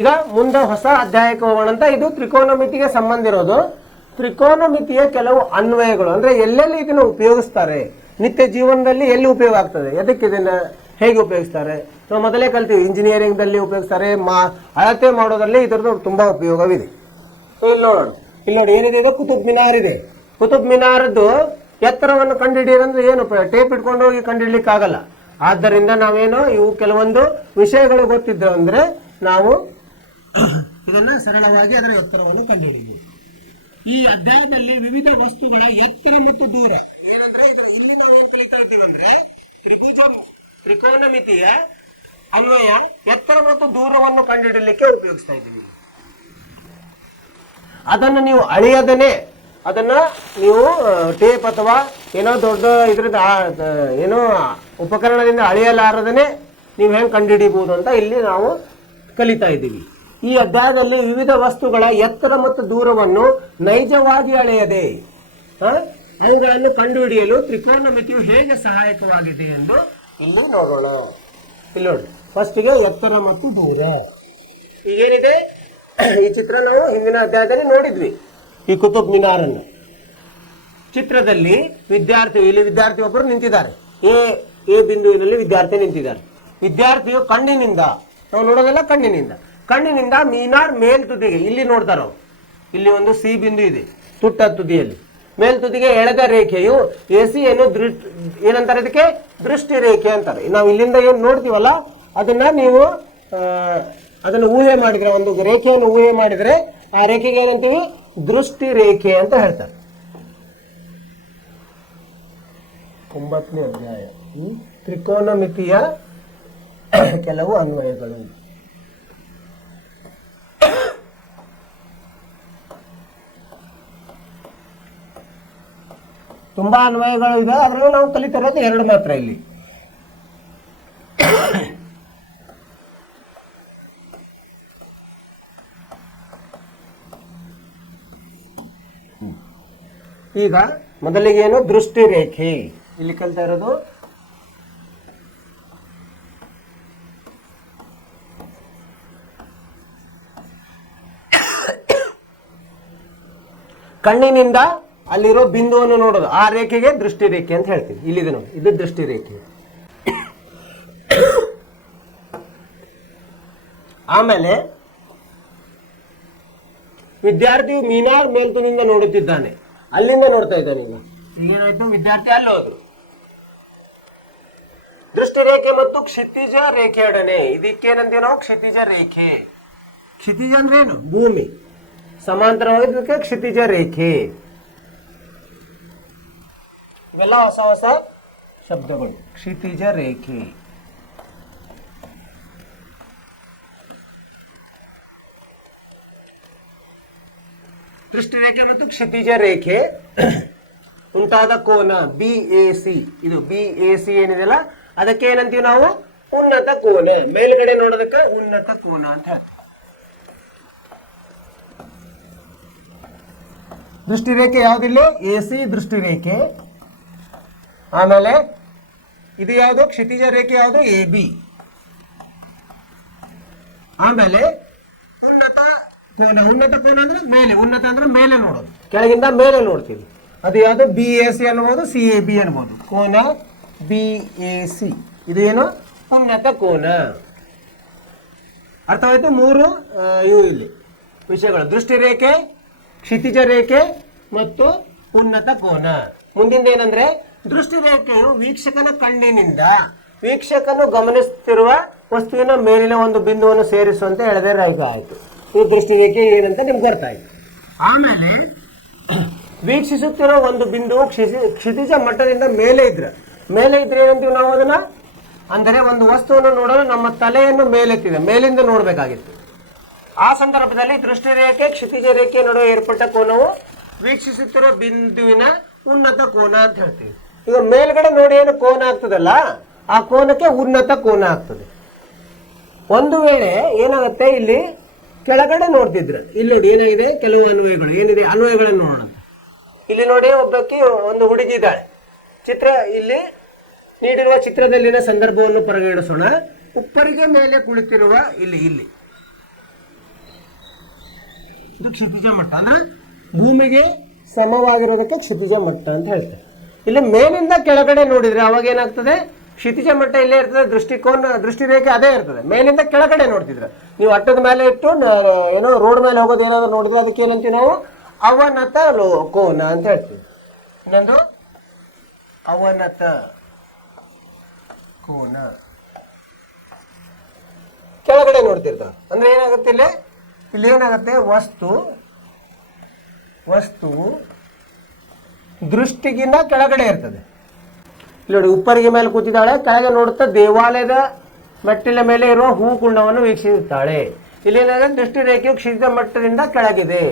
ಈಗ ಮುಂದೆ ಹೊಸ ಅಧ್ಯಾಯಕ್ಕೆ ಹೋಗೋಣ ಅಂತ. ಇದು ತ್ರಿಕೋನಮಿತಿಗೆ ಸಂಬಂಧ ಇರೋದು. ತ್ರಿಕೋನಮಿತಿಯ ಕೆಲವು ಅನ್ವಯಗಳು ಅಂದ್ರೆ ಎಲ್ಲೆಲ್ಲಿ ಇದನ್ನು ಉಪಯೋಗಿಸ್ತಾರೆ, ನಿತ್ಯ ಜೀವನದಲ್ಲಿ ಎಲ್ಲಿ ಉಪಯೋಗ ಆಗ್ತದೆ, ಎದಕ್ಕೆ ಇದನ್ನ ಹೇಗೆ ಉಪಯೋಗಿಸ್ತಾರೆ. ನಾವು ಮೊದಲೇ ಕಲ್ತೀವಿ, ಇಂಜಿನಿಯರಿಂಗ್ ದಲ್ಲಿ ಉಪಯೋಗಿಸ್ತಾರೆ, ಅಳತೆ ಮಾಡೋದ್ರಲ್ಲಿ ಇದರದ್ದು ತುಂಬಾ ಉಪಯೋಗವಿದೆ. ಇಲ್ಲಿ ನೋಡಿ ಏನಿದೆ, ಇದು ಕುತುಬ್ ಮಿನಾರ್ ಇದೆ. ಕುತುಬ್ ಮಿನಾರದ್ದು ಎತ್ತರವನ್ನು ಕಂಡುಹಿಡಿಯೋದಂದ್ರೆ ಏನು, ಟೇಪ್ ಇಟ್ಕೊಂಡು ಹೋಗಿ ಕಂಡುಹಿಡ್ಲಿಕ್ಕೆ ಆಗಲ್ಲ. ಆದ್ದರಿಂದ ನಾವೇನು ಇವು ಕೆಲವೊಂದು ವಿಷಯಗಳು ಗೊತ್ತಿದ್ದು ಅಂದ್ರೆ ನಾವು ಇದನ್ನ ಸರಳವಾಗಿ ಅದರ ಎತ್ತರವನ್ನು ಕಂಡುಹಿಡಿಯಬಹುದು. ಈ ಅಧ್ಯಾಯದಲ್ಲಿ ವಿವಿಧ ವಸ್ತುಗಳ ಎತ್ತರ ಮತ್ತು ದೂರ ಏನಂದ್ರೆ ಇಲ್ಲಿ ನಾವೇನು ಕಲಿತಾ ಇರ್ತೀವಿ ಅಂದ್ರೆ ತ್ರಿಕೋನಮಿತಿಯ ಅನ್ವಯ ಎತ್ತರ ಮತ್ತು ದೂರವನ್ನು ಕಂಡುಹಿಡಲಿಕ್ಕೆ ಉಪಯೋಗಿಸ್ತಾ ಇದ್ದೀವಿ. ಅದನ್ನು ನೀವು ಅಳೆಯದನೆ, ಅದನ್ನ ನೀವು ಟೇಪ್ ಅಥವಾ ಏನೋ ದೊಡ್ಡ ಇದ್ರದ್ದು ಏನೋ ಉಪಕರಣದಿಂದ ಅಳೆಯಲಾರದನೆ ನೀವು ಹೆಂಗೆ ಕಂಡುಹಿಡಿಬಹುದು ಅಂತ ಇಲ್ಲಿ ನಾವು ಕಲಿತಾ ಇದ್ದೀವಿ. ಈ ಅಧ್ಯಾಯದಲ್ಲಿ ವಿವಿಧ ವಸ್ತುಗಳ ಎತ್ತರ ಮತ್ತು ದೂರವನ್ನು ನೈಜವಾಗಿ ಅಳೆಯದೆ ಅವುಗಳನ್ನು ಕಂಡುಹಿಡಿಯಲು ತ್ರಿಕೋನಮಿತಿಯು ಹೇಗೆ ಸಹಾಯಕವಾಗಿದೆ ಎಂದು ಇಲ್ಲಿ ನೋಡೋಣ. ಇಲ್ಲಿ ನೋಡಿ, ಫಸ್ಟಿಗೆ ಎತ್ತರ ಮತ್ತು ದೂರ. ಈಗೇನಿದೆ ಈ ಚಿತ್ರ ನಾವು ಹಿಂದಿನ ಅಧ್ಯಾಯದಲ್ಲಿ ನೋಡಿದ್ವಿ. ಈ ಕುತುಬ್ ಮಿನಾರನ್ನು ಚಿತ್ರದಲ್ಲಿ ಇಲ್ಲಿ ವಿದ್ಯಾರ್ಥಿ ಒಬ್ಬರು ನಿಂತಿದ್ದಾರೆ. ಎ ಬಿಂದುವಿನಲ್ಲಿ ವಿದ್ಯಾರ್ಥಿ ನಿಂತಿದ್ದಾರೆ. ವಿದ್ಯಾರ್ಥಿಯು ಕಣ್ಣಿನಿಂದ, ನಾವು ನೋಡೋದೆಲ್ಲ ಕಣ್ಣಿನಿಂದ ಮೀನಾರ್ ಮೇಲ್ ತುದಿಗೆ, ಇಲ್ಲಿ ನೋಡ್ತಾರ ಇಲ್ಲಿ ಒಂದು ಸಿ ಬಿಂದು ಇದೆ ತುಟ್ಟ ತುದಿಯಲ್ಲಿ, ಮೇಲ್ ತುದಿಗೆ ಎಳೆದ ರೇಖೆಯು ಎಸಿ ಏನಂತಾರೆ, ಇದಕ್ಕೆ ದೃಷ್ಟಿ ರೇಖೆ ಅಂತಾರೆ. ನಾವು ಇಲ್ಲಿಂದ ಏನು ನೋಡ್ತೀವಲ್ಲ ಅದನ್ನ ನೀವು ಅದನ್ನು ಊಹೆ ಮಾಡಿದ್ರೆ, ಒಂದು ರೇಖೆಯನ್ನು ಊಹೆ ಮಾಡಿದ್ರೆ ಆ ರೇಖೆಗೆ ಏನಂತೀವಿ, ದೃಷ್ಟಿ ರೇಖೆ ಅಂತ ಹೇಳ್ತಾರೆ. 9ನೇ ಅಧ್ಯಾಯ ತ್ರಿಕೋನಮಿತಿಯ ಕೆಲವು ಅನ್ವಯಗಳು. ತುಂಬಾ ಅನ್ವಯಗಳು ಇದೆ, ಅದರಲ್ಲಿ ನಾವು ಕಲಿತಿರೋದು 2 ಮಾತ್ರ ಇಲ್ಲಿ. ಈಗ ಮೊದಲಿಗೆ ಏನು, ದೃಷ್ಟಿ ರೇಖೆ ಇಲ್ಲಿ ಕಲಿತಾ ಇರೋದು. ಕಣ್ಣಿನಿಂದ ಅಲ್ಲಿರೋ ಬಿಂದುವನ್ನು ನೋಡೋದು, ಆ ರೇಖೆಗೆ ದೃಷ್ಟಿ ರೇಖೆ ಅಂತ ಹೇಳ್ತೀವಿ. ಇಲ್ಲಿದೆ ನೋಡಿ, ಇದು ದೃಷ್ಟಿ ರೇಖೆ. ಆಮೇಲೆ ವಿದ್ಯಾರ್ಥಿಯು ಮೀನಾರ್ ಮೇಲ್ತುನಿಂದ ನೋಡುತ್ತಿದ್ದಾನೆ, ಅಲ್ಲಿಂದ ನೋಡ್ತಾ ಇದ್ದಾನೆ. ಈಗ ಏನಾಯ್ತು, ವಿದ್ಯಾರ್ಥಿ ಅಲ್ಲಿ ಹೋದ್ರು. ದೃಷ್ಟಿ ರೇಖೆ ಮತ್ತು ಕ್ಷಿತಿಜ ರೇಖೆಯೊಡನೆ, ಇದಕ್ಕೇನಂತೀವಿ ನಾವು, ಕ್ಷಿತಿಜ ರೇಖೆ. ಕ್ಷಿತಿಜ ಅಂದ್ರೆ ಏನು, ಭೂಮಿ ಸಮಾಂತರವಾಗಿದ್ದಕ್ಕೆ ಕ್ಷಿತಿಜ ರೇಖೆ. ಇವೆಲ್ಲ ಹೊಸ ಶಬ್ದಗಳು. ಕ್ಷಿತಿಜ ರೇಖೆ, ದೃಷ್ಟಿ ರೇಖೆ ಮತ್ತು ಕ್ಷಿತಿಜ ರೇಖೆ ಉಂಟಾದ ಕೋನ BAC. ಇದು BAC ಏನಿದೆಲ್ಲ ಅದಕ್ಕೆ ಏನಂತೀವಿ ನಾವು, ಉನ್ನತ ಕೋನ. ಮೇಲ್ಗಡೆ ನೋಡೋದಕ್ಕೆ ಉನ್ನತ ಕೋನ ಅಂತ ಹೇಳ್ತೀವಿ. ದೃಷ್ಟಿ ರೇಖೆ ಯಾವ್ದಿಲ್ಲ, AC ದೃಷ್ಟಿ ರೇಖೆ. ಆಮೇಲೆ ಇದು ಯಾವುದು, ಕ್ಷಿತಿಜ ರೇಖೆ ಯಾವುದು, AB. ಆಮೇಲೆ ಉನ್ನತ ಕೋನ ಅಂದ್ರೆ ಮೇಲೆ, ಉನ್ನತ ಅಂದ್ರೆ ಮೇಲೆ ನೋಡೋದು, ಕೆಳಗಿಂದ ಮೇಲೆ ನೋಡ್ತೀವಿ. ಅದು ಯಾವುದು, BAC ಅನ್ಬೋದು, CAB ಅನ್ಬೋದು. ಕೋನ BAC ಇದು ಏನು, ಉನ್ನತ ಕೋನ. ಅರ್ಥವಾಯ್ತು? 3 ಇವು ಇಲ್ಲಿ ವಿಷಯಗಳು, ದೃಷ್ಟಿ ರೇಖೆ, ಕ್ಷಿತಿಜ ರೇಖೆ ಮತ್ತು ಉನ್ನತ ಕೋನ. ಮುಂದಿನ ಏನಂದ್ರೆ, ದೃಷ್ಟಿ ರೇಖೆಯು ವೀಕ್ಷಕನ ಕಣ್ಣಿನಿಂದ ವೀಕ್ಷಕನು ಗಮನಿಸುತ್ತಿರುವ ವಸ್ತುವಿನ ಮೇಲಿನ ಒಂದು ಬಿಂದುವನ್ನು ಸೇರಿಸುವಂತೆ ಎಳೆದ ರೇಖೆ ಆಯಿತು. ಇದು ದೃಷ್ಟಿ ರೇಖೆ ಏನಂತ ನಿಮ್ಗೆ ಗೊತ್ತಾಯ್ತು. ಆಮೇಲೆ ವೀಕ್ಷಿಸುತ್ತಿರೋ ಒಂದು ಬಿಂದುವು ಕ್ಷಿತಿಜ ಮಟ್ಟದಿಂದ ಮೇಲೆ ಇದ್ರೆ ಏನಂತೀವಿ ನಾವು ಅದನ್ನ, ಅಂದರೆ ಒಂದು ವಸ್ತುವನ್ನು ನೋಡಲು ನಮ್ಮ ತಲೆಯನ್ನು ಮೇಲೆತ್ತಿದೆ, ಮೇಲಿಂದ ನೋಡ್ಬೇಕಾಗಿತ್ತು. ಆ ಸಂದರ್ಭದಲ್ಲಿ ದೃಷ್ಟಿ ರೇಖೆ ಕ್ಷಿತಿಜ ರೇಖೆ ನಡುವೆ ಏರ್ಪಟ್ಟ ಕೋನವು ವೀಕ್ಷಿಸುತ್ತಿರೋ ಬಿಂದುವಿನ ಉನ್ನತ ಕೋನ ಅಂತ ಹೇಳ್ತೀವಿ. ಈಗ ಮೇಲ್ಗಡೆ ನೋಡಿ ಏನು ಕೋನ ಆಗ್ತದಲ್ಲ, ಆ ಕೋನಕ್ಕೆ ಉನ್ನತ ಕೋನ ಆಗ್ತದೆ. ಒಂದು ವೇಳೆ ಏನಾಗುತ್ತೆ, ಇಲ್ಲಿ ಕೆಳಗಡೆ ನೋಡ್ತಿದ್ರೆ, ಇಲ್ಲಿ ನೋಡಿ ಏನಾಗಿದೆ, ಕೆಲವು ಅನ್ವಯಗಳು ಏನಿದೆ, ಅನ್ವಯಗಳನ್ನು ನೋಡೋಣ. ಇಲ್ಲಿ ನೋಡಿ, ಒಬ್ಬಕ್ಕೆ ಒಂದು ಹುಡುಗಿ ಇದ್ದಾಳೆ. ಇಲ್ಲಿ ನೀಡಿರುವ ಚಿತ್ರದಲ್ಲಿನ ಸಂದರ್ಭವನ್ನು ಪರಿಗಣಿಸೋಣ. ಉಪ್ಪರಿಗೆ ಮೇಲೆ ಕುಳಿತಿರುವ ಇಲ್ಲಿ ಇದು ಕ್ಷಿತಿಜ ಮಟ್ಟ ಅಂದ್ರೆ ಭೂಮಿಗೆ ಸಮವಾಗಿರೋದಕ್ಕೆ ಕ್ಷಿತಿಜ ಮಟ್ಟ ಅಂತ ಹೇಳ್ತಾರೆ. ಇಲ್ಲಿ ಮೇಲಿಂದ ಕೆಳಗಡೆ ನೋಡಿದ್ರೆ ಅವಾಗ ಏನಾಗ್ತದೆ, ಕ್ಷಿತಿಜ ಮಟ್ಟ ಇಲ್ಲೇ ಇರ್ತದೆ, ದೃಷ್ಟಿ ರೇಖೆ ಅದೇ ಇರ್ತದೆ. ಮೇಲಿಂದ ಕೆಳಗಡೆ ನೋಡ್ತಿದ್ರೆ ನೀವು ಅಟ್ಟದ ಮೇಲೆ ಇಟ್ಟು ಏನೋ ರೋಡ್ ಮೇಲೆ ಹೋಗೋದು ಏನಾದ್ರು ನೋಡಿದ್ರೆ ಅದಕ್ಕೆ ಏನಂತೀವಿ ನಾವು ಅವನತ ಕೋನ ಅಂತ ಹೇಳ್ತೀವಿ. ಇನ್ನೊಂದು ಅವನತ ಕೋನ. ಕೆಳಗಡೆ ನೋಡ್ತಿರ್ತಾವ ಅಂದ್ರೆ ಏನಾಗುತ್ತೆ, ಇಲ್ಲಿ ಏನಾಗುತ್ತೆ, ವಸ್ತು ದೃಷ್ಟಿಗಿಂತ ಕೆಳಗಡೆ ಇರ್ತದೆ. ಇಲ್ಲಿ ನೋಡಿ, ಉಪ್ಪರಿಗೆ ಮೇಲೆ ಕೂತಿದ್ದಾಳೆ, ಕೆಳಗೆ ನೋಡುತ್ತಾ ದೇವಾಲಯದ ಮೆಟ್ಟಿಲ ಮೇಲೆ ಇರುವ ಹೂಕುಂಡವನ್ನು ವೀಕ್ಷಿಸುತ್ತಾಳೆ. ಇಲ್ಲೇನಾಗುತ್ತೆ, ದೃಷ್ಟಿ ರೇಖೆಯು ಕ್ಷಿತಿಜ ಮಟ್ಟದಿಂದ ಕೆಳಗಿದೆ.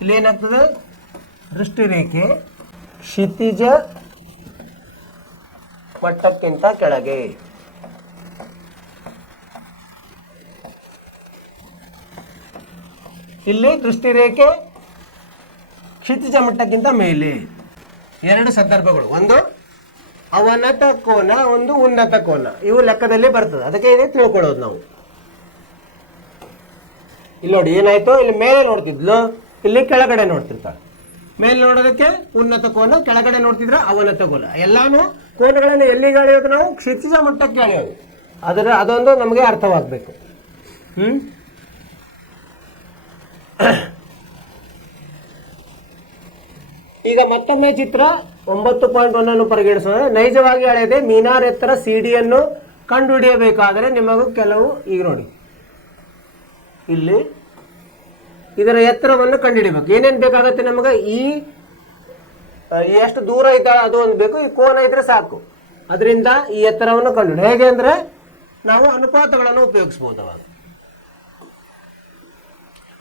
ಇಲ್ಲೇನಾಗ್ತದೆ, ದೃಷ್ಟಿ ರೇಖೆ ಕ್ಷಿತಿಜ ಮಟ್ಟಕ್ಕಿಂತ ಕೆಳಗೆ. ಇಲ್ಲಿ ದೃಷ್ಟಿ ರೇಖೆ ಕ್ಷಿತಿಜ ಮಟ್ಟಕ್ಕಿಂತ ಮೇಲೆ. ಎರಡು ಸಂದರ್ಭಗಳು, ಒಂದು ಅವನತ ಕೋನ, ಒಂದು ಉನ್ನತ ಕೋನ. ಇವು ಲೆಕ್ಕದಲ್ಲಿ ಬರ್ತದೆ, ಅದಕ್ಕೆ ಇದೆ ತಿಳ್ಕೊಳ್ಳೋದು ನಾವು. ಇಲ್ಲಿ ನೋಡಿ ಏನಾಯ್ತು, ಇಲ್ಲಿ ಮೇಲೆ ನೋಡ್ತಿದ್ಲು, ಇಲ್ಲಿ ಕೆಳಗಡೆ ನೋಡ್ತಿರ್ತಾಳೆ. ಮೇಲೆ ನೋಡೋದಕ್ಕೆ ಉನ್ನತ ಕೋನ, ಕೆಳಗಡೆ ನೋಡ್ತಿದ್ರೆ ಅವನತ ಕೋನ. ಎಲ್ಲಾನು ಕೋನಗಳನ್ನು ಎಲ್ಲಿಗೆ ಅಳೆಯೋದು ನಾವು, ಕ್ಷಿತಿಜ ಮಟ್ಟಕ್ಕೆ ಅಳೆಯೋದು. ಅದೊಂದು ನಮಗೆ ಅರ್ಥವಾಗಬೇಕು. ಈಗ ಮತ್ತೊಮ್ಮೆ ಚಿತ್ರ 9.1 ಪರಿಗಣಿಸೋಣ. ನೈಜವಾಗಿ ಅಳೆಯದೆ ಮೀನಾರ್ ಎತ್ತರ ಸಿಡಿಯನ್ನು ಕಂಡುಹಿಡಿಯಬೇಕಾದರೆ ನಿಮಗೂ ಕೆಲವು, ಈಗ ನೋಡಿ ಇಲ್ಲಿ ಇದರ ಎತ್ತರವನ್ನು ಕಂಡುಹಿಡಿಬೇಕು. ಏನೇನು ಬೇಕಾಗುತ್ತೆ ನಮಗೆ, ಈ ಎಷ್ಟು ದೂರ ಇದ್ದಾಳೆ ಅದು ಒಂದು ಬೇಕು, ಈ ಕೋನ ಇದ್ರೆ ಸಾಕು. ಅದರಿಂದ ಈ ಎತ್ತರವನ್ನು ಕಂಡುಹಿಡಿ. ಹೇಗೆ ಅಂದ್ರೆ ನಾವು ಅನುಪಾತಗಳನ್ನು ಉಪಯೋಗಿಸಬಹುದು. ಅವಾಗ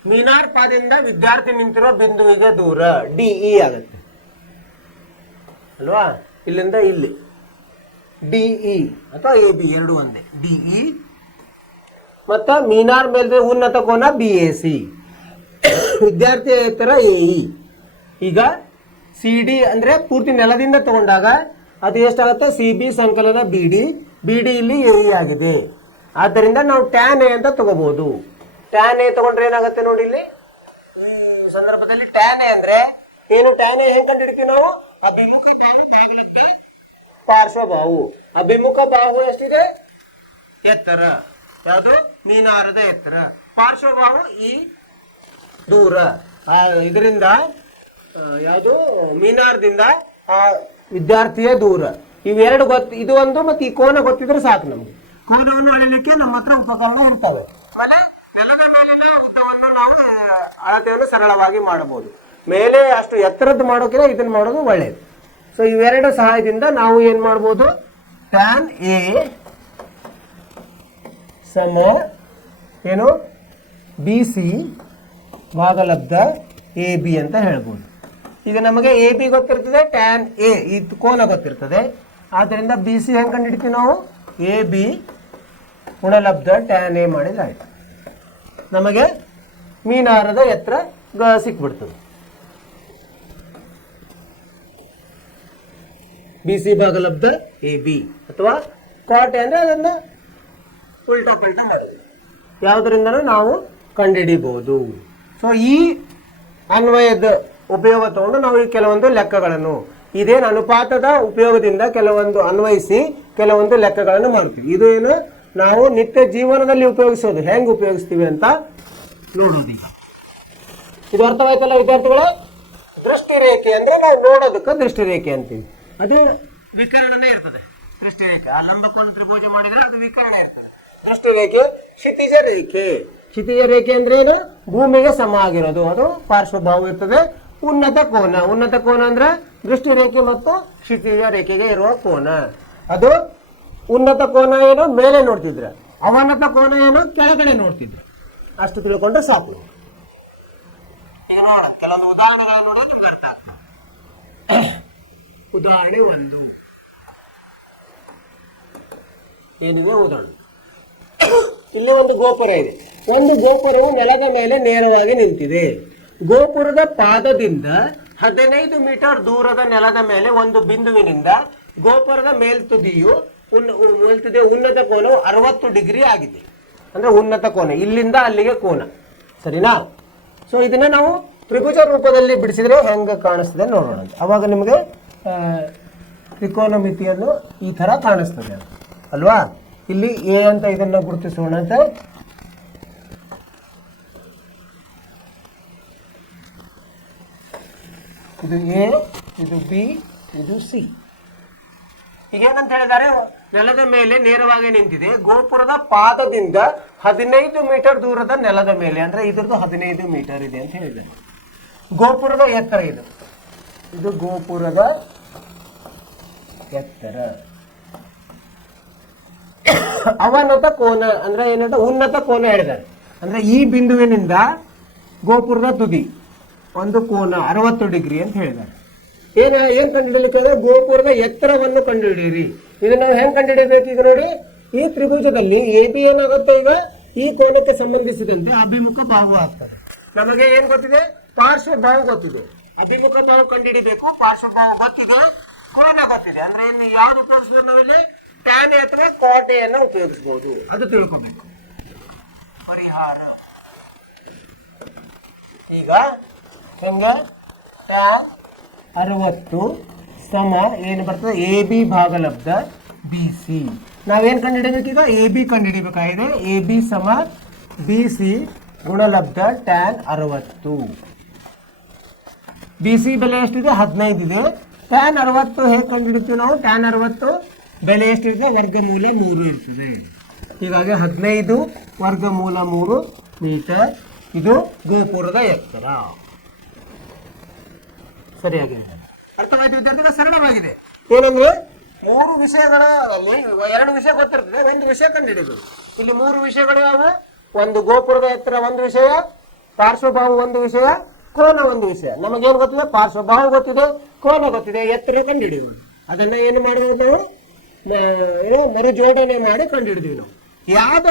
ಮೀನಾರ್ ಪಾದಿಂದ ವಿದ್ಯಾರ್ಥಿ ನಿಂತಿರುವ ಬಿಂದುವಿಗೆ ದೂರ DE ಆಗುತ್ತೆ ಅಲ್ವಾ, ಇಲ್ಲಿಂದ ಇಲ್ಲಿ DE ಅಥವಾ AB ಎರಡು ಒಂದೇ, DE. ಮತ್ತ ಮೀನಾರ್ ಮೇಲೆ ಉನ್ನತ ಕೋನ BAC, ವಿದ್ಯಾರ್ಥಿ ಎತ್ತರ AE. ಈಗ CD ಅಂದ್ರೆ ಪೂರ್ತಿ ನೆಲದಿಂದ ತಗೊಂಡಾಗ ಅದು ಎಷ್ಟಾಗುತ್ತೆ, CB ಸಂಕಲನ BD ಇಲ್ಲಿ AE ಆಗಿದೆ. ಆದ್ದರಿಂದ ನಾವು tan A ಅಂತ ತಗೋಬಹುದು. tan A ತಗೊಂಡ್ರೆ ಏನಾಗುತ್ತೆ ನೋಡಿ, ಇಲ್ಲಿ ಈ ಸಂದರ್ಭದಲ್ಲಿ tan A ಅಂದ್ರೆ ಏನು, tan A ಹೆಂಗ್ ಕಂಡುಹಿಡಿತೀವಿ ನಾವು, ಅಭಿಮುಖ ಬಾಹು ಭಾಗಲಬ್ಧ ಪಾರ್ಶ್ವಬಾಹು. ಅಭಿಮುಖ ಬಾಹು ಎಷ್ಟಿದೆ, ಎತ್ತರ, ಯಾವುದು ಮೀನಾರದ ಎತ್ತರ. ಪಾರ್ಶ್ವಬಾಹು ಈ ದೂರ, ಇದರಿಂದ ಯಾವುದು ಮೀನಾರದಿಂದ ಆ ವಿದ್ಯಾರ್ಥಿಯ ದೂರ. ಇವೆರಡು ಇದು ಒಂದು ಮತ್ತೆ ಈ ಕೋನ ಗೊತ್ತಿದ್ರೆ ಸಾಕು ನಮ್ಗೆ. ಕೋನವನ್ನು ಅಳೆಯಲಿಕ್ಕೆ ನಮ್ಮ ಹತ್ರ ಉಪಕರಣ ಇರ್ತವೆ. ಆಮೇಲೆ ನೆಲದ ಮೇಲಿನ ಉದ್ದವನ್ನು ನಾವು ಅಳತೆಯನ್ನು ಸರಳವಾಗಿ ಮಾಡಬಹುದು. ಮೇಲೆ ಅಷ್ಟು ಎತ್ತರದ್ದು ಮಾಡೋಕಿಲ್ಲ, ಇದನ್ನ ಮಾಡೋದು ಒಳ್ಳೆಯದು. ಸೊ ಇವೆರಡು ಸಹಾಯದಿಂದ ನಾವು ಏನ್ ಮಾಡ್ಬೋದು, tan A ಸಮ ಏನು BC ಭಾಗಲಬ್ಧ AB ಅಂತ ಹೇಳ್ಬೋದು. ಈಗ ನಮಗೆ AB ಗೊತ್ತಿರ್ತದೆ, tan A ಈ ಕೋನ ಗೊತ್ತಿರ್ತದೆ. ಆದ್ದರಿಂದ BC ಹೆಂಗೆ ಕಂಡುಹಿಡ್ತೀವಿ ನಾವು, AB ಗುಣಲಬ್ಧ tan A ಮಾಡಿದ್ರೆ ಆಯ್ತು, ನಮಗೆ ಮೀನಾರದ ಎತ್ತರ ಸಿಕ್ಬಿಡ್ತದೆ. BC ಭಾಗಲಬ್ಧ AB ಅಥವಾ ಕಾಟೆ ಅಂದ್ರೆ ಅದನ್ನ ಉಲ್ಟಾ ಪಲ್ಟಾ ಮಾಡೋದು, ಯಾವುದರಿಂದನೂ ನಾವು ಕಂಡುಹಿಡಿಬಹುದು. ಸೊ ಈ ಅನ್ವಯದ ಉಪಯೋಗ ತಗೊಂಡು ನಾವು ಈ ಕೆಲವೊಂದು ಲೆಕ್ಕಗಳನ್ನು, ಇದೇನು ಅನುಪಾತದ ಉಪಯೋಗದಿಂದ ಕೆಲವೊಂದು ಅನ್ವಯಿಸಿ ಕೆಲವೊಂದು ಲೆಕ್ಕಗಳನ್ನು ಮಾಡ್ತೀವಿ. ಇದು ಏನು ನಾವು ನಿತ್ಯ ಜೀವನದಲ್ಲಿ ಉಪಯೋಗಿಸೋದು, ಹೆಂಗೆ ಉಪಯೋಗಿಸ್ತೀವಿ ಅಂತ ನೋಡೋದು. ಈಗ ಇದು ಅರ್ಥವಾಯ್ತಲ್ಲ ವಿದ್ಯಾರ್ಥಿಗಳು. ದೃಷ್ಟಿ ರೇಖೆ ಅಂದ್ರೆ ನಾವು ನೋಡೋದಕ್ಕೆ ದೃಷ್ಟಿ ರೇಖೆ ಅಂತೀವಿ. ಅದು ವಿಕರಣನೇ ಇರ್ತದೆ. ದೃಷ್ಟಿ ರೇಖೆ ಆ ಲಂಬಕೋನ ತ್ರಿಭುಜ ಮಾಡಿದ್ರೆ ಅದು ವಿಕರಣ ಇರ್ತದೆ. ದೃಷ್ಟಿ ರೇಖೆ ಕ್ಷಿತಿಜ ರೇಖೆ. ಕ್ಷಿತಿಜ ರೇಖೆ ಅಂದ್ರೆ ಏನು, ಭೂಮಿಗೆ ಸಮ ಆಗಿರೋದು, ಅದು ಪಾರ್ಶ್ವಭಾವ ಇರ್ತದೆ. ಉನ್ನತ ಕೋನ ಅಂದ್ರೆ ದೃಷ್ಟಿ ರೇಖೆ ಮತ್ತು ಕ್ಷಿತಿಜ ರೇಖೆಗೆ ಇರುವ ಕೋನ. ಅದು ಉನ್ನತ ಕೋನ ಏನು ಮೇಲೆ ನೋಡ್ತಿದ್ರೆ, ಅವನತ ಕೋನ ಏನು ಕೆಳಗಡೆ ನೋಡ್ತಿದ್ರು. ಅಷ್ಟು ತಿಳ್ಕೊಂಡ್ರೆ ಸಾಕು. ಈಗ ನೋಡ ಕೆಲವೊಂದು ಉದಾಹರಣೆಗಳನ್ನು ನೋಡಿದ್ರೆ ನಿಮ್ಗೆ ಅರ್ಥ ಆಗ್ತದೆ. ಉದಾಹರಣೆ 1 ಏನಿದೆ ಉದಾಹರಣೆ, ಇಲ್ಲಿ ಒಂದು ಗೋಪುರ ಇದೆ. ಒಂದು ಗೋಪುರವು ನೆಲದ ಮೇಲೆ ನೇರವಾಗಿ ನಿಂತಿದೆ. ಗೋಪುರದ ಪಾದದಿಂದ 15 ಮೀಟರ್ ದೂರದ ನೆಲದ ಮೇಲೆ ಒಂದು ಬಿಂದುವಿನಿಂದ ಗೋಪುರದ ಮೇಲ್ತುದಿಯ ಉನ್ನತ ಕೋನವು 60 ಡಿಗ್ರಿ ಆಗಿದೆ. ಅಂದ್ರೆ ಉನ್ನತ ಕೋನ, ಇಲ್ಲಿಂದ ಅಲ್ಲಿಗೆ ಕೋನ, ಸರಿನಾ? ಸೊ ಇದನ್ನ ನಾವು ತ್ರಿಭುಜ ರೂಪದಲ್ಲಿ ಬಿಡಿಸಿದ್ರೆ ಹೆಂಗೆ ಕಾಣಿಸ್ತದೆ ನೋಡೋಣ ಅಂತ. ಅವಾಗ ನಿಮಗೆ ತ್ರಿಕೋನಮಿತಿಯನ್ನು ಈ ಥರ ಕಾಣಿಸ್ತದೆ ಅಲ್ವಾ. ಇಲ್ಲಿ ಎ ಅಂತ ಇದನ್ನು ಗುರುತಿಸೋಣ ಅಂತ. ಇದು ಎ, ಇದು ಬಿ, ಇದು ಸಿ. ಈಗೇನಂತ ಹೇಳಿದ್ದಾರೆ, ನೆಲದ ಮೇಲೆ ನೇರವಾಗಿ ನಿಂತಿದೆ, ಗೋಪುರದ ಪಾದದಿಂದ 15 ಮೀಟರ್ ದೂರದ ನೆಲದ ಮೇಲೆ, ಅಂದ್ರೆ ಇದ್ರದ್ದು 15 ಮೀಟರ್ ಇದೆ ಅಂತ ಹೇಳಿದ್ದಾರೆ. ಗೋಪುರದ ಎತ್ತರ ಇದು ಗೋಪುರದ ಎತ್ತರ. ಅವನತ ಕೋನ ಅಂದ್ರೆ ಏನಂತ ಉನ್ನತ ಕೋನ ಹೇಳಿದ್ದಾರೆ. ಅಂದ್ರೆ ಈ ಬಿಂದುವಿನಿಂದ ಗೋಪುರದ ತುದಿ ಒಂದು ಕೋನ 60 ಡಿಗ್ರಿ ಅಂತ ಹೇಳಿದ್ದಾರೆ. ಏನ್ ಕಂಡುಹಿಡಿಯಲಿಕ್ಕೆ ಗೋಪುರದ ಎತ್ತರವನ್ನು ಕಂಡುಹಿಡಿಯಿರಿ. ಇದನ್ನ ನಾವು ಹೆಂಗ್ ಕಂಡುಹಿಡಿಯಬೇಕು? ಈಗ ನೋಡಿ, ಈ ತ್ರಿಭುಜದಲ್ಲಿ ಎ ಬಿ ಏನಾಗುತ್ತೆ, ಈಗ ಈ ಕೋನಕ್ಕೆ ಸಂಬಂಧಿಸಿದಂತೆ ಅಭಿಮುಖ ಬಾಹು ಆಗ್ತದೆ. ನಮಗೆ ಏನ್ ಗೊತ್ತಿದೆ? ಪಾರ್ಶ್ವ ಬಾಹು ಗೊತ್ತಿದೆ. ಅಭಿಮುಖ ಬಾಹು ಕಂಡುಹಿಡಿಬೇಕು, ಪಾರ್ಶ್ವ ಬಾಹು ಗೊತ್ತಿದೆ, ಕೋನ ಗೊತ್ತಿದೆ. ಅಂದ್ರೆ ಇನ್ನು ಯಾವ್ದು ಉಪಯೋಗಿಸ್ಬೋದು ನಾವಿಲ್ಲಿ? ಟ್ಯಾನ್ ಅಥವಾ ಕೋಟೆಯನ್ನು ಉಪಯೋಗಿಸಬಹುದು, ಅದು ತಿಳ್ಕೊಬೇಕು. ಪರಿಹಾರ ಈಗ ಹೆಂಗ? ಟ್ಯಾನ್ 60 ಸಮ ಏನು ಬರ್ತದೆ? ಎ ಬಿ ಭಾಗಲಬ್ಧ ಬಿ ಸಿ. ನಾವೇನು ಕಂಡುಹಿಡಿಬೇಕೀಗ? ಎ ಬಿ ಕಂಡುಹಿಡಿಬೇಕಾಗಿದೆ. ಎ ಬಿ ಸಮ ಬಿ ಸಿ ಗುಣಲಬ್ಧ ಟ್ಯಾನ್ 60. ಬಿ ಸಿ ಬೆಲೆ ಎಷ್ಟಿದೆ? 15 ಇದೆ. ಟ್ಯಾನ್ 60 ಹೇಗೆ ಕಂಡುಹಿಡಿತೀವಿ ನಾವು? ಟ್ಯಾನ್ 60 ಬೆಲೆ ಎಷ್ಟಿರ್ತದೆ? ವರ್ಗಮೂಲ 3 ಇರ್ತದೆ. ಹೀಗಾಗಿ 15 ವರ್ಗಮೂಲ 3 ಮೀಟರ್. ಇದು ಗೋಪುರದ ಎತ್ತರ. ಸರಿಯಾಗಿದೆ, ಅರ್ಥವಾಯ್ತು ವಿದ್ಯಾರ್ಥಿಗಳ? ಸರಳವಾಗಿದೆ. ಏನಂದ್ರೆ 3 ವಿಷಯಗಳಲ್ಲಿ 2 ವಿಷಯ ಗೊತ್ತಿರ್ತದೆ, ಒಂದು ವಿಷಯ ಕಂಡುಹಿಡಿದು. ಇಲ್ಲಿ 3 ವಿಷಯಗಳು ಯಾವುವು? ಒಂದು ಗೋಪುರದ ಎತ್ತರ ಒಂದು ವಿಷಯ, ಪಾರ್ಶ್ವಭಾವ ಒಂದು ವಿಷಯ, ಕೋನ ಒಂದು ವಿಷಯ. ನಮಗೇನು ಗೊತ್ತಿದೆ? ಪಾರ್ಶ್ವಭಾವ ಗೊತ್ತಿದೆ, ಕೋನ ಗೊತ್ತಿದೆ, ಎತ್ತರ ಕಂಡುಹಿಡಿಯುವುದು. ಅದನ್ನ ಏನು ಮಾಡಬಹುದು ನಾವು? ಮರು ಜೋಡಣೆ ಮಾಡಿ ಕಂಡುಹಿಡಿದೀವಿ ನಾವು. ಯಾವ್ದ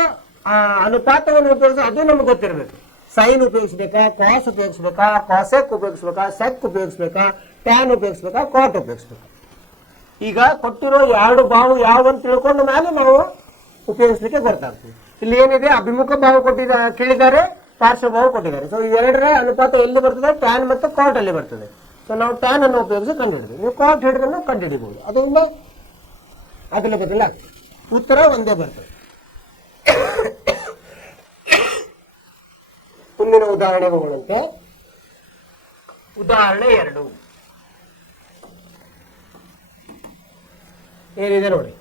ಅನುಪಾತವನ್ನು ಉಪಯೋಗಿಸ ಅದು ನಮ್ಗೆ ಗೊತ್ತಿರಬೇಕು. ಸೈನ್ ಉಪಯೋಗಿಸ್ಬೇಕಾ, ಕಾಸ್ ಉಪಯೋಗಿಸ್ಬೇಕಾ, ಕಾಸೆಕ್ ಉಪಯೋಗಿಸ್ಬೇಕಾ, ಸೆಕ್ ಉಪಯೋಗಿಸ್ಬೇಕಾ, ಟ್ಯಾನ್ ಉಪಯೋಗಿಸ್ಬೇಕಾ, ಕಾಟ್ ಉಪಯೋಗಿಸ್ಬೇಕಾ. ಈಗ ಕೊಟ್ಟಿರೋ 2 ಬಾಹು ಯಾವಂತ ತಿಳ್ಕೊಂಡು ಮೇಲೆ ನಾವು ಉಪಯೋಗಿಸ್ಲಿಕ್ಕೆ ಗೊತ್ತಾಗ್ತದೆ. ಇಲ್ಲಿ ಏನಿದೆ? ಅಭಿಮುಖ ಬಾಹು ಕೇಳಿದ್ದಾರೆ, ಪಾರ್ಶ್ವ ಬಾಹು ಕೊಟ್ಟಿದ್ದಾರೆ. ಸೊ ಇವೆರಡರ ಅನುಪಾತ ಎಲ್ಲಿ ಬರ್ತದೆ? ಟ್ಯಾನ್ ಮತ್ತು ಕಾಟ್ ಅಲ್ಲಿ ಬರ್ತದೆ. ಸೊ ನಾವು ಟ್ಯಾನ್ ಅನ್ನು ಉಪಯೋಗಿಸಿ ಕಂಡುಹಿಡಿದ್ವಿ. ನೀವು ಕಾಟ್ ಹಿಡಿದ್ರೆ ಕಂಡುಹಿಡಿಬಹುದು. ಅದರಿಂದ ಅದರ ಬದಲಾಗ್ತದೆ, ಉತ್ತರ ಒಂದೇ ಬರ್ತದೆ. ಮುಂದಿನ ಉದಾಹರಣೆ ಹೋಗೋಣಂತೆ. ಉದಾಹರಣೆ 2 ಏನಿದೆ ನೋಡಿ.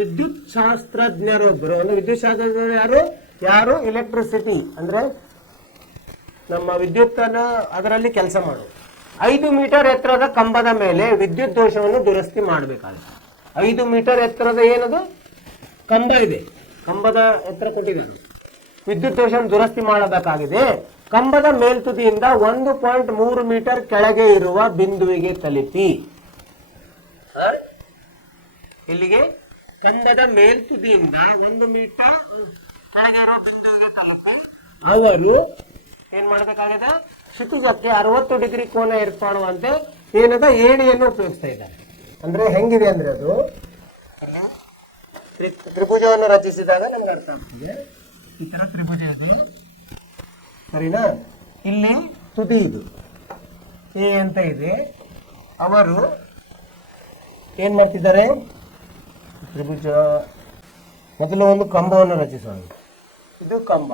ವಿದ್ಯುತ್ ಶಾಸ್ತ್ರಜ್ಞರೊಬ್ಬರು, ಅಂದ್ರೆ ವಿದ್ಯುತ್ ಶಾಸ್ತ್ರಜ್ಞರು ಯಾರು? ಎಲೆಕ್ಟ್ರಿಸಿಟಿ ಅಂದ್ರೆ ನಮ್ಮ ವಿದ್ಯುತ್ ಅನ್ನ ಅದರಲ್ಲಿ ಕೆಲಸ ಮಾಡೋದು. 5 ಮೀಟರ್ ಎತ್ತರದ ಕಂಬದ ಮೇಲೆ ವಿದ್ಯುತ್ ದೋಷವನ್ನು ದುರಸ್ತಿ ಮಾಡಬೇಕಾಗುತ್ತೆ. 5 ಮೀಟರ್ ಎತ್ತರದ ಏನದು ಕಂಬ ಇದೆ, ಕಂಬದ ಎತ್ತರ ಕೊಟ್ಟಿದ್ದಾರೆ. ವಿದ್ಯುತ್ ದೋಷವನ್ನು ದುರಸ್ತಿ ಮಾಡಬೇಕಾಗಿದೆ. ಕಂಬದ ಮೇಲ್ತುದಿಯಿಂದ 1.3 ಮೀಟರ್ ಕೆಳಗೆ ಇರುವ ಬಿಂದುವಿಗೆ ತಲುಪಿ. ಇಲ್ಲಿಗೆ ಕಂಬದ ಮೇಲ್ತುದಿಯಿಂದ 1 ಮೀಟರ್ ಕೆಳಗೆ ಇರುವ ಬಿಂದುವಿಗೆ ತಲುಪಿ ಅವರು ಏನ್ ಮಾಡಬೇಕಾಗಿದೆ? ಕ್ಷಿತಿಜಕ್ಕೆ 60 ಡಿಗ್ರಿ ಕೋನ ಏರ್ಪಡುವಂತೆ ಏನದ ಏಣಿಯನ್ನು ಉಪಯೋಗಿಸ್ತಾ ಇದ್ದಾರೆ. ಅಂದ್ರೆ ಹೆಂಗಿದೆ ಅಂದ್ರೆ ಅದು ತ್ರಿಭುಜವನ್ನು ರಚಿಸಿದಾಗ ನಮ್ಗೆ ಅರ್ಥ ಆಗ್ತದೆ. ಈ ತರ ತ್ರಿಭುಜ ಇದೆ, ಸರಿನಾ? ಇಲ್ಲಿ ತುದಿ ಇದು ಎ ಅಂತ ಇದೆ. ಅವರು ಏನ್ ಮಾಡ್ತಿದ್ದಾರೆ? ತ್ರಿಭುಜ ಮೊದಲು ಒಂದು ಕಂಬವನ್ನು ರಚಿಸೋಣ. ಇದು ಕಂಬ.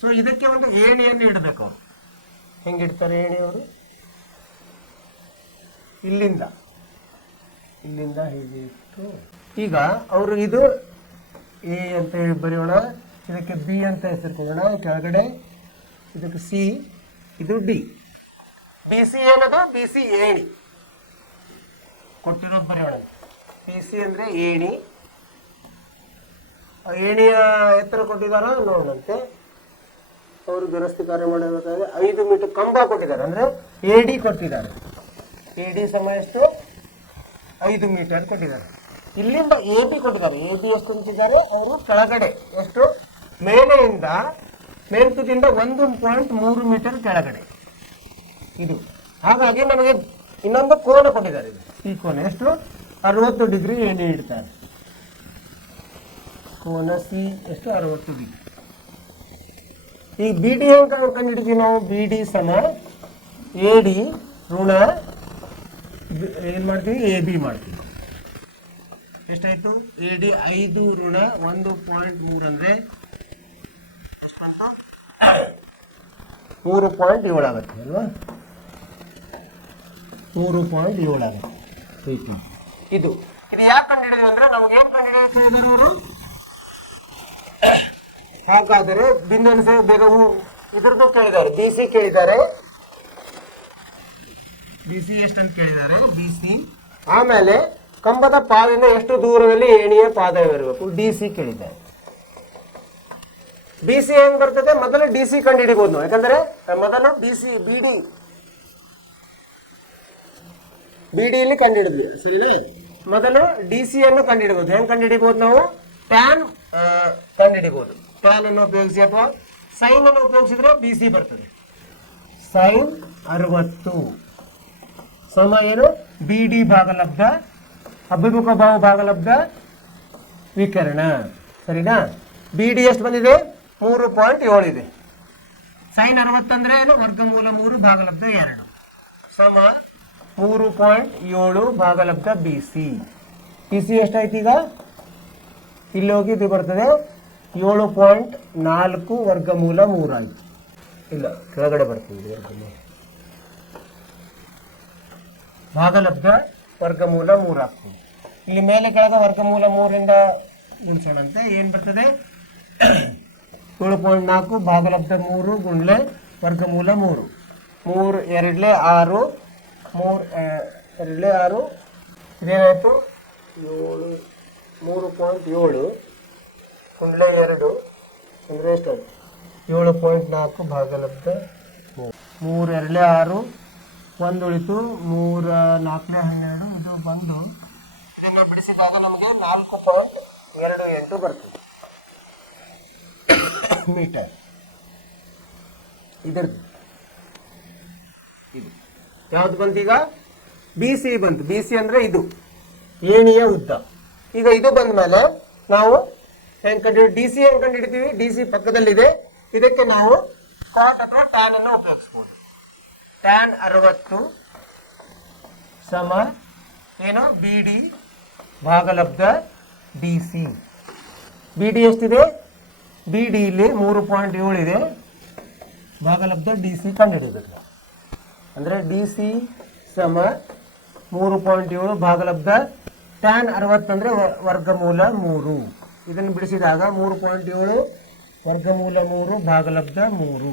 ಸೊ ಇದಕ್ಕೆ ಒಂದು ಏಣಿಯನ್ನು ಇಡಬೇಕು. ಅವರು ಹೆಂಗಿಡ್ತಾರೆ ಏಣಿ? ಅವರು ಇಲ್ಲಿಂದ ಹೀಗೆ ಇಟ್ಟು, ಈಗ ಅವರು ಇದು ಎ ಅಂತ ಹೇಳಿ ಬರೆಯೋಣ, ಇದಕ್ಕೆ ಬಿ ಅಂತ ಹೆಸರು ಕೊಡೋಣ, ಕೆಳಗಡೆ ಇದಕ್ಕೆ ಸಿ, ಇದು ಡಿ. ಬಿ ಸಿ ಏನದು? ಬಿ ಸಿ ಏಣಿ ಕೊಟ್ಟಿರೋದು ಬರೆಯೋಣ. ಬಿ ಸಿ ಅಂದ್ರೆ ಏಣಿ. ಏಣಿಯ ಎತ್ತರ ಕೊಟ್ಟಿದಾರ ನೋಡೋಣಂತೆ. ಅವರು ದುರಸ್ತಿ ಕಾರ್ಯ ಮಾಡಬೇಕಾದ್ರೆ 5 ಮೀಟರ್ ಕಂಬ ಕೊಟ್ಟಿದ್ದಾರೆ, ಅಂದ್ರೆ ಎಡಿ ಕೊಟ್ಟಿದ್ದಾರೆ. ಎಡಿ ಸಮ ಎಷ್ಟು? 5 ಮೀಟರ್ ಕೊಟ್ಟಿದ್ದಾರೆ. ಇಲ್ಲಿಂದ ಎ ಬಿ ಕೊಟ್ಟಿದ್ದಾರೆ. ಎ ಬಿ ಎಷ್ಟು ಅಂತಿದ್ದಾರೆ ಅವರು? ಕೆಳಗಡೆ ಎಷ್ಟು? ಮೇಲ್ತುದಿಂದ 1.3 ಮೀಟರ್ ಕೆಳಗಡೆ ಇದು. ಹಾಗಾಗಿ ನಮಗೆ ಇನ್ನೊಂದು ಕೋನ ಕೊಟ್ಟಿದ್ದಾರೆ. ಈ ಕೋನ ಎಷ್ಟು? 60 ಡಿಗ್ರಿ ಏಣಿ ಇಡ್ತಾರೆ. ಕೋನ ಸಿ ಎಷ್ಟು? 60 ಡಿಗ್ರಿ. ಈಗ ಬಿ ಡಿ ಹೆಂಗೆ ಕಂಡುಹಿಡಿತೀವಿ ನಾವು? ಬಿ ಡಿ ಸಮ ಎ ಡಿ ಋಣ ಏನು ಮಾಡ್ತೀವಿ? ಎ ಬಿ ಮಾಡ್ತೀವಿ. ಎಷ್ಟಾಯ್ತು? ಎ ಡಿ 5 ಋಣ 1.3 ಅಂದರೆ ಎಷ್ಟು ಬಂತು? 3.7 ಆಗುತ್ತೆ ಅಲ್ವಾ? 3.7 ಆಗುತ್ತೆ. ಇದು ಯಾಕೆ ಕಂಡುಹಿಡಿದ್ವಿ ಅಂದ್ರೆ ನಮಗೆ ಏನು ಕಂಡುಹಿಡಿದ್ರು? ಹಾಗಾದರೆ ಬಿಂದು ಬೇಗವು ಇದ್ರದ್ದು ಕೇಳಿದ್ದಾರೆ, ಬಿ ಸಿ ಕೇಳಿದ್ದಾರೆ. ಬಿ ಸಿ ಎಷ್ಟಂತ ಕೇಳಿದ್ದಾರೆ? B C. ಆಮೇಲೆ ಕಂಬದ ಪಾದಿಂದ ಎಷ್ಟು ದೂರದಲ್ಲಿ ಏಣಿಯ ಪಾದವಿರಬೇಕು? ಡಿ ಸಿ ಕೇಳಿದ್ದಾರೆ. ಬಿ ಸಿ ಹೆಂಗ್ ಬರ್ತದೆ? ಮೊದಲು ಡಿ ಸಿ ಕಂಡು ಹಿಡಿಬಹುದು ನಾವು, ಯಾಕಂದ್ರೆ ಮೊದಲು ಬಿ ಸಿ ಬಿ ಡಿ ಇಲ್ಲಿ ಕಂಡು ಹಿಡಿದ್ವಿ, ಸರಿನಾ? ಮೊದಲು ಡಿ ಸಿ ಅನ್ನು ಕಂಡು ಹಿಡಿಬಹುದು. ಹೆಂಗ್ ಕಂಡು ಹಿಡಿಬಹುದು ನಾವು? ಟ್ಯಾನ್ ಕಂಡು ಹಿಡಿಬಹುದು. ಟ್ಯಾನ್ ಅನ್ನು ಉಪಯೋಗಿಸಿ ಅಥವಾ ಸೈನ್ ಅನ್ನು ಉಪಯೋಗಿಸಿದ್ರೆ ಬಿ ಸಿ ಬರ್ತದೆ. ಸೈನ್ 60 ಸಮ ಏನು? ಬಿ ಡಿ ಭಾಗಲಬ್ಧ ಅಭಿಮುಖ ಬಾಹು ಭಾಗಲಬ್ಧ ವಿಕರ್ಣ, ಸರಿನಾ? ಬಿ ಡಿ ಎಷ್ಟು ಬಂದಿದೆ? 3.7 ಇದೆ. ಸೈನ್ 60 ಅಂದ್ರೆ ಏನು? ವರ್ಗಮೂಲ 3 ಭಾಗಲಬ್ಧ 2 ಸಮ 3.7 ಭಾಗಲಬ್ಧ ಬಿ ಸಿ. ಬಿ ಸಿ ಎಷ್ಟಾಯ್ತು? ಈಗ ಇಲ್ಲಿ ಹೋಗಿ ಇದು ಬರ್ತದೆ 7.4 ವರ್ಗಮೂಲ 3 ಆಯ್ತು. ಇಲ್ಲ, ಕೆಳಗಡೆ ಬರ್ತದೆ ವರ್ಗಮೂಲ ಭಾಗಲಬ್ಧ ವರ್ಗಮೂಲ 3 ಆಗ್ತದೆ. ಇಲ್ಲಿ ಮೇಲೆ ಕೆಳಗೆ ವರ್ಗಮೂಲ 3ರಿಂದ ಗುಣಿಸೋಣಂತೆ. ಏನು ಬರ್ತದೆ? 7.4 ಭಾಗಲಬ್ಧ 3 ಗುಣಲೆ ವರ್ಗಮೂಲ 3. 3 2 6 3 2 6 ಇದೇನಾಯಿತು? 3.7 ಗುಣಲೆ 2 ಅಂದರೆ ಎಷ್ಟು? 7.4 ಭಾಗಲಬ್ಧ 3 2 6 1 ಉಳಿತು 3 4 12 ಇದು ಬಂದು ಇದನ್ನು ಬಿಡಿಸಿದಾಗ ನಮಗೆ 4.28 ಬರ್ತದೆ ಮೀಟರ್. ಇದರದ್ದು ಇದು ಯಾವ್ದು ಬಂತು? ಈಗ ಬಿ ಸಿ ಬಂತು. ಬಿ ಸಿ ಅಂದ್ರೆ ಇದು ಏಣಿಯ ಉದ್ದ. ಈಗ ಇದು ಬಂದ ಮೇಲೆ ನಾವು ಹೆಂಗ್ ಕಂಡು ಡಿ ಸಿ ಹೆಂಗ್ ಕಂಡು ಹಿಡಿತೀವಿ? D C ಪಕ್ಕದಲ್ಲಿದೆ. ಇದಕ್ಕೆ ನಾವು ಕಾಟ್ ಅಥವಾ ಟ್ಯಾನ್ ಅನ್ನು ಉಪಯೋಗಿಸ್ಬೋದು. ಟ್ಯಾನ್ 60 ಸಮ ಏನು? ಬಿ ಡಿ ಭಾಗಲಬ್ಧ ಡಿ ಸಿ. ಬಿ ಡಿ ಎಷ್ಟಿದೆ? ಬಿ ಡಿ ಇಲ್ಲಿ 3.7 ಇದೆ. ಭಾಗಲಬ್ಧ ಡಿ ಸಿ ಕಂಡು ಹಿಡಿಬೇಕು. ಅಂದರೆ ಡಿ ಸಿ ಸಮ 3.7 ಭಾಗಲಬ್ಧ ಟ್ಯಾನ್ 60 ಅಂದರೆ ವರ್ಗಮೂಲ 3. ಇದನ್ನು ಬಿಡಿಸಿದಾಗ 3.7 ವರ್ಗಮೂಲ 3 ಭಾಗಲಬ್ಧ 3.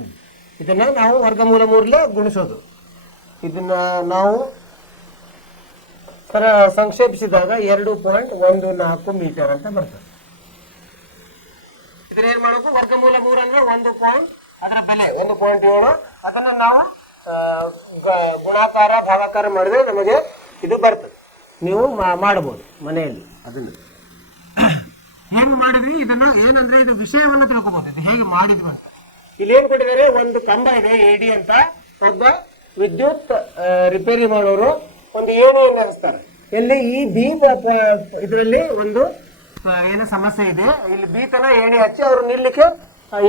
ಇದನ್ನು ನಾವು ವರ್ಗಮೂಲ 3ಲೇ ಗುಣಿಸೋದು. ಇದನ್ನು ನಾವು ಸಂಕ್ಷೇಪಿಸಿದಾಗ 2.14 ಮೀಟರ್ ಅಂತ ಬರ್ತದೆ. ಇದನ್ನ ಏನು ಮಾಡಬೇಕು? ವರ್ಗಮೂಲ 3 ಅಂದರೆ 1 ಅದರ ಬೆಲೆ 1.7. ಅದನ್ನು ನಾವು ಗುಣಾಕಾರ ಭಾಗಾಕಾರ ಮಾಡಿದ್ರೆ ನಮಗೆ ಇದು ಬರ್ತದೆ. ನೀವು ಮಾಡಬಹುದು ಮನೆಯಲ್ಲಿ. ಅದನ್ನು ಹೇಗೆ ಮಾಡಿದ್ರಿ? ಇದನ್ನು ಏನಂದ್ರೆ ಇದು ವಿಷಯವನ್ನು ತಿಳ್ಕೊಬಹುದು. ಇದು ಹೇಗೆ ಮಾಡಿದ್ವಿ ಅಂತ ಇಲ್ಲಿ ಏನು ಕೊಟ್ಟಿದ್ದಾರೆ? ಒಂದು ಕಂಬ ಇದೆ ಎ ಡಿ ಅಂತ. ಒಬ್ಬ ವಿದ್ಯುತ್ ರಿಪೇರಿ ಮಾಡೋರು ಒಂದು ಏಣಿಯನ್ನು ನಡೆಸ್ತಾರೆ. ಇಲ್ಲಿ ಈ ಬಿ ಇದರಲ್ಲಿ ಒಂದು ಏನು ಸಮಸ್ಯೆ ಇದೆ. ಇಲ್ಲಿ ಬಿ ತನ ಏಣಿ ಹಚ್ಚಿ ಅವರು ನಿಲ್ಲಕ್ಕೆ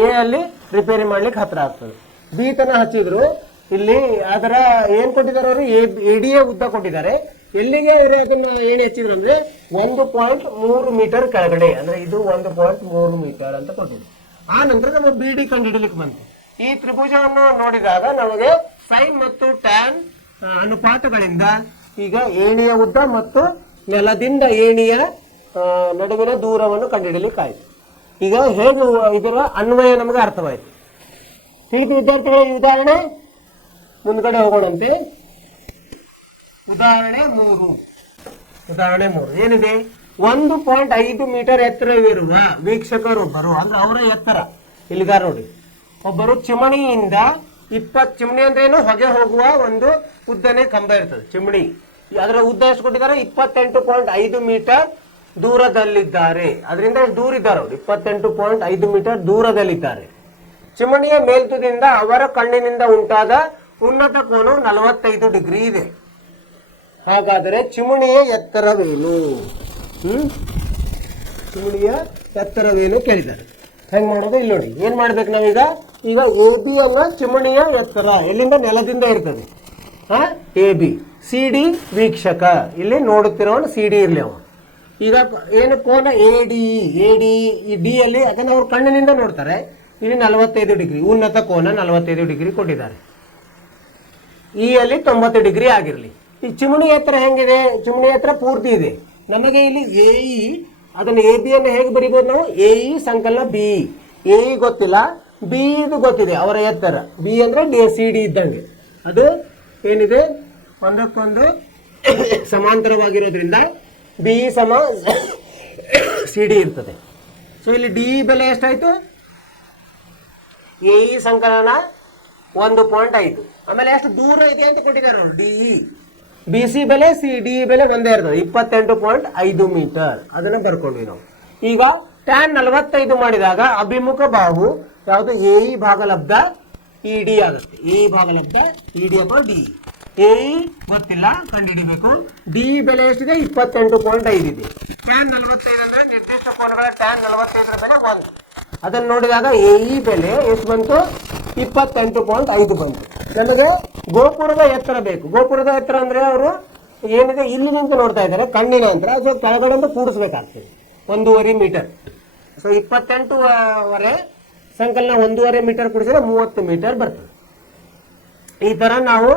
ಎ ಅಲ್ಲಿ ರಿಪೇರಿ ಮಾಡ್ಲಿಕ್ಕೆ ಹತ್ರ ಆಗ್ತದೆ. ಬಿ ತನ ಹಚ್ಚಿದ್ರು. ಇಲ್ಲಿ ಅದರ ಏನ್ ಕೊಟ್ಟಿದ್ದಾರೆ ಅವರು? ಎಡಿಯ ಉದ್ದ ಕೊಟ್ಟಿದ್ದಾರೆ. ಎಲ್ಲಿಗೆ ಅವರು ಅದನ್ನ ಏಣಿ ಹಚ್ಚಿದ್ರು ಅಂದ್ರೆ 1.3 ಮೀಟರ್ ಕೆಳಗಡೆ, ಅಂದ್ರೆ ಇದು 1.3 ಮೀಟರ್ ಅಂತ ಕೊಟ್ಟಿದ್ರು. ಆ ನಂತರ ನಮಗೆ ಬಿ ಡಿ ಕಂಡು ಹಿಡಿಲಿಕ್ಕೆ ಬಂತು. ಈ ತ್ರಿಭುಜವನ್ನು ನೋಡಿದಾಗ ನಮಗೆ ಸೈನ್ ಮತ್ತು ಟ್ಯಾನ್ ಅನುಪಾತಗಳಿಂದ ಈಗ ಏಣಿಯ ಉದ್ದ ಮತ್ತು ನೆಲದಿಂದ ಏಣಿಯ ನಡುವಿನ ದೂರವನ್ನು ಕಂಡುಹಿಡಲಿಕ್ಕಾಯ್ತು. ಈಗ ಹೇಗೆ ಇದರ ಅನ್ವಯ ನಮಗೆ ಅರ್ಥವಾಯಿತು. ತಿಳಿದು ವಿದ್ಯಾರ್ಥಿಗಳ ಉದಾಹರಣೆ ಮುಂದ್ಗಡೆ ಹೋಗೋಣಂತೆ. ಉದಾಹರಣೆ 3 ಏನಿದೆ? 1.5 ಮೀಟರ್ ಎತ್ತರವಿರುವ ವೀಕ್ಷಕರೊಬ್ಬರು, ಅಂದ್ರೆ ಅವರ ಎತ್ತರ ಇಲ್ಲಿಗಾರ ನೋಡಿ, ಒಬ್ಬರು ಚಿಮಣಿಯಿಂದ 20 ಚಿಮಣಿ ಅಂದ್ರೆ ಏನು? ಹೊಗೆ ಹೋಗುವ ಒಂದು ಉದ್ದನೆ ಕಂಬ ಇರ್ತದೆ ಚಿಮಣಿ. ಅದರ ಉದ್ದ ಎಷ್ಟು ಕೊಟ್ಟಿದ್ದಾರೆ? 28.5 ಮೀಟರ್ ದೂರದಲ್ಲಿದ್ದಾರೆ. ಅದರಿಂದ ದೂರ ಇದ್ದಾರೆ ಅವರು, 28.5 ಮೀಟರ್ ದೂರದಲ್ಲಿದ್ದಾರೆ. ಚಿಮಣಿಯ ಮೇಲ್ತುದಿಯಿಂದ ಅವರ ಕಣ್ಣಿನಿಂದ ಉಂಟಾದ ಉನ್ನತ ಕೋನವು 45 ಡಿಗ್ರಿ ಇದೆ. ಹಾಗಾದರೆ ಚಿಮಣಿಯ ಎತ್ತರವೇನು? ಚಿಮಣಿಯ ಎತ್ತರವೇನು ಕೇಳಿದ್ದಾರೆ. ಹೆಂಗ್ ಮಾಡೋದು? ಇಲ್ಲಿ ನೋಡಿ, ಏನ್ ಮಾಡ್ಬೇಕು ನಾವೀಗ? ಈಗ ಎ ಬಿ ಅನ್ನ ಚಿಮಣಿಯ ಎತ್ತರ ಎಲ್ಲಿಂದ ನೆಲದಿಂದ ಇರ್ತದೆ ಎ ಬಿ. ಸಿ ಡಿ ವೀಕ್ಷಕ, ಇಲ್ಲಿ ನೋಡುತ್ತಿರೋನು ಸಿ ಡಿ ಇರಲಿ ಅವ. ಈಗ ಏನು ಕೋನ ಎ ಡಿ ಈ ಡಿ ಅಲ್ಲಿ ಅದನ್ನು ಅವ್ರು ಕಣ್ಣಿನಿಂದ ನೋಡ್ತಾರೆ. ಇಲ್ಲಿ 45 ಡಿಗ್ರಿ ಉನ್ನತ ಕೋನ 45 ಡಿಗ್ರಿ ಕೊಟ್ಟಿದ್ದಾರೆ. ಈ ಅಲ್ಲಿ 90 ಡಿಗ್ರಿ ಆಗಿರಲಿ. ಈ ಚಿಮಣಿ ಎತ್ತರ ಹೆಂಗಿದೆ? ಚಿಮಣಿ ಎತ್ತರ ಪೂರ್ತಿ ಇದೆ. ನಮಗೆ ಇಲ್ಲಿ ಎ ಇ ಅದನ್ನು ಎ ಬಿ ಅನ್ನು ಹೇಗೆ ಬರೀಬೋದು ನಾವು? ಎ ಇ ಸಂಕಲನ ಬಿ. ಎ ಇ ಗೊತ್ತಿಲ್ಲ, ಬಿ ಇದು ಗೊತ್ತಿದೆ ಅವರ ಎತ್ತರ. ಬಿ ಅಂದರೆ ಡಿ ಸಿ ಡಿ ಇದ್ದಂಗೆ. ಅದು ಏನಿದೆ ಒಂದಕ್ಕೊಂದು ಸಮಾಂತರವಾಗಿರೋದ್ರಿಂದ ಬಿ ಸಮ ಸಿ ಡಿ ಇರ್ತದೆ. ಸೊ ಇಲ್ಲಿ ಡಿ ಬೆಲೆ ಎಷ್ಟಾಯಿತು? ಎ ಇ ಸಂಕಲನ 1.5. ಆಮೇಲೆ ಎಷ್ಟು ದೂರ ಇದೆ ಅಂತ ಕೊಟ್ಟಿದ್ದಾರೆ ಅವರು ಡಿ ಇ. ಬಿ ಸಿ ಬೆಲೆ ಸಿ ಡಿ ಬೆಲೆ ಒಂದೇ ಇರ್ತದೆ 28.5 ಮೀಟರ್. ಅದನ್ನು ಬರ್ಕೊಂಡ್ವಿ ನಾವು. ಈಗ tan 45 ಮಾಡಿದಾಗ ಅಭಿಮುಖ ಬಾಹು ಯಾವುದು? ಎ ಇ ಭಾಗಲಬ್ಧ ಇ ಡಿ ಆಗುತ್ತೆ. ಎ ಇ ಭಾಗಲಬ್ಧ ಇ ಡಿ ಅಥವಾ ಡಿ. ಎ ಇ ಗೊತ್ತಿಲ್ಲ, ಕಂಡುಹಿಡಿಬೇಕು. ಡಿ ಬೆಲೆ ಎಷ್ಟಿದೆ? 28.5 ಇದೆ. tan 45 ಅಂದ್ರೆ ನಿರ್ದಿಷ್ಟ ಕೋನಗಳ tan 45 ಬೆಲೆ 1. ಅದನ್ನು ನೋಡಿದಾಗ ಎ ಇ ಬೆಲೆ ಎಷ್ಟು ಬಂತು? 28.5 ಬಂತು. ನಮಗೆ ಗೋಪುರದ ಎತ್ತರ ಬೇಕು. ಗೋಪುರದ ಎತ್ತರ ಅಂದ್ರೆ ಅವರು ಏನಿದೆ ಇಲ್ಲಿ ನಿಂತು ನೋಡ್ತಾ ಇದ್ದಾರೆ, ಕಣ್ಣಿನ ಅಂತರ. ಅದು ಕೆಳಗಡೆ ಕೂಡಿಸ್ಬೇಕಾಗ್ತದೆ 1.5 ಮೀಟರ್. ಸೊ 28 ಸಂಕಲನ 1.5 ಮೀಟರ್ ಕೂಡಿಸಿದ್ರೆ 30 ಮೀಟರ್ ಬರ್ತದೆ. ಈ ತರ ನಾವು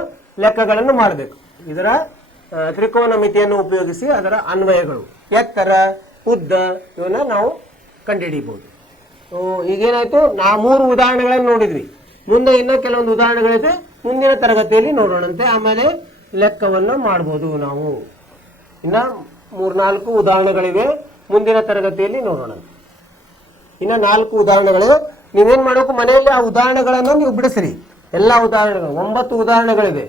ಲೆಕ್ಕಗಳನ್ನು ಮಾಡಬೇಕು. ಇದರ ತ್ರಿಕೋನ ಮಿತಿಯನ್ನು ಉಪಯೋಗಿಸಿ ಅದರ ಅನ್ವಯಗಳು, ಎತ್ತರ, ಉದ್ದ ಇವನ್ನ ನಾವು ಕಂಡುಹಿಡಿಯಬಹುದು. ಈಗೇನಾಯ್ತು? 3 ಉದಾಹರಣೆಗಳನ್ನು ನೋಡಿದ್ವಿ. ಮುಂದೆ ಇನ್ನೂ ಕೆಲವೊಂದು ಉದಾಹರಣೆಗಳಿದೆ, ಮುಂದಿನ ತರಗತಿಯಲ್ಲಿ ನೋಡೋಣಂತೆ. ಆಮೇಲೆ ಲೆಕ್ಕವನ್ನು ಮಾಡ್ಬೋದು ನಾವು. ಇನ್ನು 3-4 ಉದಾಹರಣೆಗಳಿವೆ, ಮುಂದಿನ ತರಗತಿಯಲ್ಲಿ ನೋಡೋಣ. ಇನ್ನು 4 ಉದಾಹರಣೆಗಳಿವೆ. ನೀವೇನು ಮಾಡಬೇಕು? ಮನೆಯಲ್ಲಿ ಆ ಉದಾಹರಣೆಗಳನ್ನು ನೀವು ಬಿಡಿಸ್ರಿ. ಎಲ್ಲ ಉದಾಹರಣೆಗಳು 9 ಉದಾಹರಣೆಗಳಿವೆ,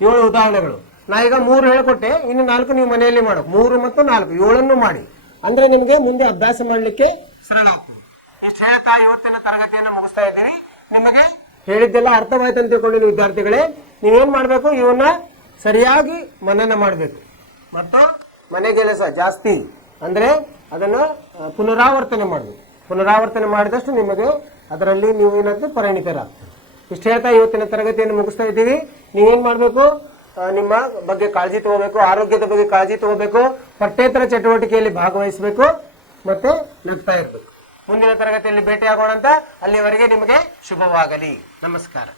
7 ಉದಾಹರಣೆಗಳು. ನಾ ಈಗ 3 ಹೇಳಿಕೊಟ್ಟೆ, ಇನ್ನು 4 ನೀವು ಮನೆಯಲ್ಲಿ ಮಾಡಬೇಕು. 3 ಮತ್ತು 4 7 ಮಾಡಿ. ಅಂದ್ರೆ ನಿಮಗೆ ಮುಂದೆ ಅಭ್ಯಾಸ ಮಾಡಲಿಕ್ಕೆ ಸರಳ ಆಗ್ತದೆ. ಇಷ್ಟು ಹೇಳ್ತಾ ಇವತ್ತಿನ ತರಗತಿಯನ್ನು ಮುಗಿಸ್ತಾ ಇದ್ದೀರಿ. ನಿಮಗೆ ಹೇಳಿದ್ದೆಲ್ಲ ಅರ್ಥವಾಯ್ತು ಅಂತ ತಿಳ್ಕೊಂಡಿದ್ದು ವಿದ್ಯಾರ್ಥಿಗಳೇ. ನೀವೇನ್ ಮಾಡಬೇಕು? ಇವನ್ನ ಸರಿಯಾಗಿ ಮನನ ಮಾಡಬೇಕು ಮತ್ತು ಮನೆಗೆಲಸ ಜಾಸ್ತಿ ಅಂದ್ರೆ ಅದನ್ನು ಪುನರಾವರ್ತನೆ ಮಾಡಬೇಕು. ಪುನರಾವರ್ತನೆ ಮಾಡಿದಷ್ಟು ನಿಮಗೆ ಅದರಲ್ಲಿ ನೀವು ಏನಾದ್ರು ಪರಿಣಿತರಾಗ್ತದೆ. ಇಷ್ಟು ಹೇಳ್ತಾ ಇವತ್ತಿನ ತರಗತಿಯನ್ನು ಮುಗಿಸ್ತಾ ಇದ್ದೀವಿ. ನೀವೇನ್ ಮಾಡಬೇಕು? ನಿಮ್ಮ ಬಗ್ಗೆ ಕಾಳಜಿ ತಗೋಬೇಕು, ಆರೋಗ್ಯದ ಬಗ್ಗೆ ಕಾಳಜಿ ತಗೋಬೇಕು, ಪಠ್ಯೇತರ ಚಟುವಟಿಕೆಯಲ್ಲಿ ಭಾಗವಹಿಸಬೇಕು ಮತ್ತೆ ನಗ್ತಾ ಇರಬೇಕು. ಮುಂದಿನ ತರಗತಿಯಲ್ಲಿ ಭೇಟಿಯಾಗೋಣ ಅಂತ. ಅಲ್ಲಿವರೆಗೆ ನಿಮಗೆ ಶುಭವಾಗಲಿ. ನಮಸ್ಕಾರ.